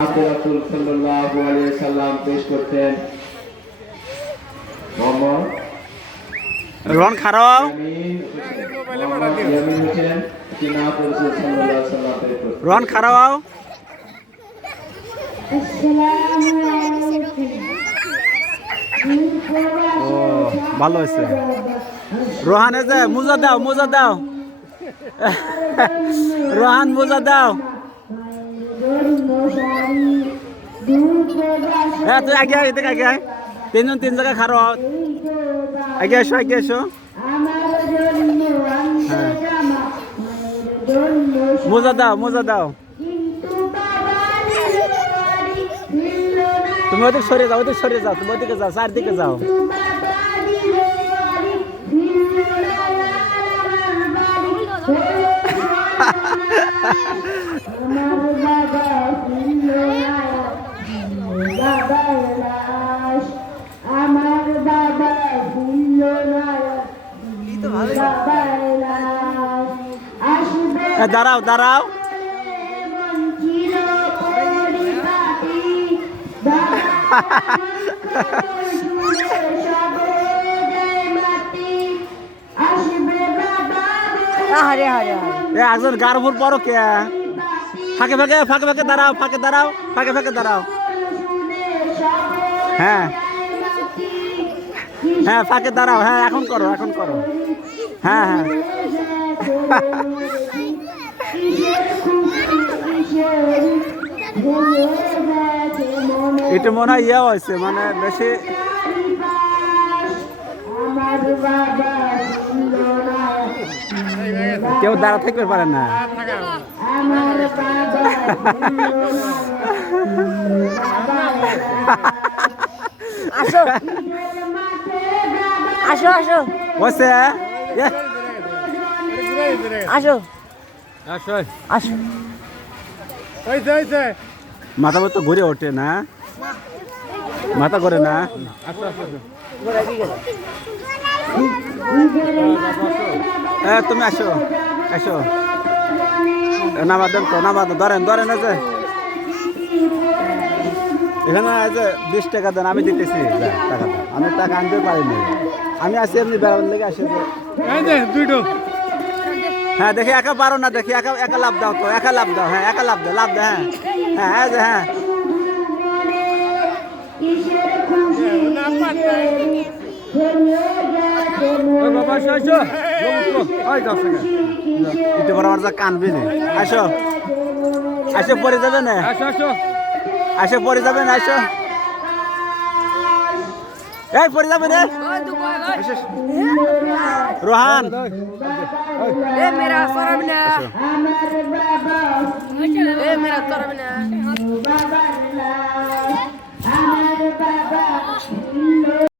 রাসূল সাল্লাল্লাহু আলাইহি সাল্লাম পেশ করতেন। মোহাম্মদ রন খারাপ ইয়ামিন হোসেন জিনাত রাসূল সাল্লাল্লাহু আলাইহি সাল্লাম পেশ করতেন। রন খারাপ ও ভালো হয়েছে। রোহানে যে মোজা দাও রোহান মোজা দাও। হ্যাঁ তুই আগে আগে তিন জায়গায় খারো আগে এসো হ্যাঁ মোজা দাও তুমি ওদিকে সরে যাও তুমি ওদিকে যাও চারদিকে যাও। দাঁড়াও একজন গারপুর বড় কে ফাঁকে দাঁড়াও হ্যাঁ ফাঁকে দাঁড়াও। হ্যাঁ এখন করো হ্যাঁ এটা মনে হয় ইয়ে হয়েছে মানে বেশি কেউ দাঁড়া থাকতে পারে না। আসো বসে আসো মাথা তো ঘুরে ওঠে না, মাথা ঘুরে না। তুমি আসো নামাদেন ধরেন আছে এখানে আছে 20 টাকা দেন, আমি দিতেছি টাকা দেন। আমি টাকা আনতে পারিনি, আমি আসি এমনি বেড়াবার লেগে আসি। হ্যাঁ দেখি একা পারো না, দেখি একা লাভ দাও তো, একা লাভ দাও। হ্যাঁ একা লাভ দাও হ্যাঁ একটু বড় আমার যা কানবি না। আসো পরে যাবে না, এই পরে যাবে রে রোহান। मेरा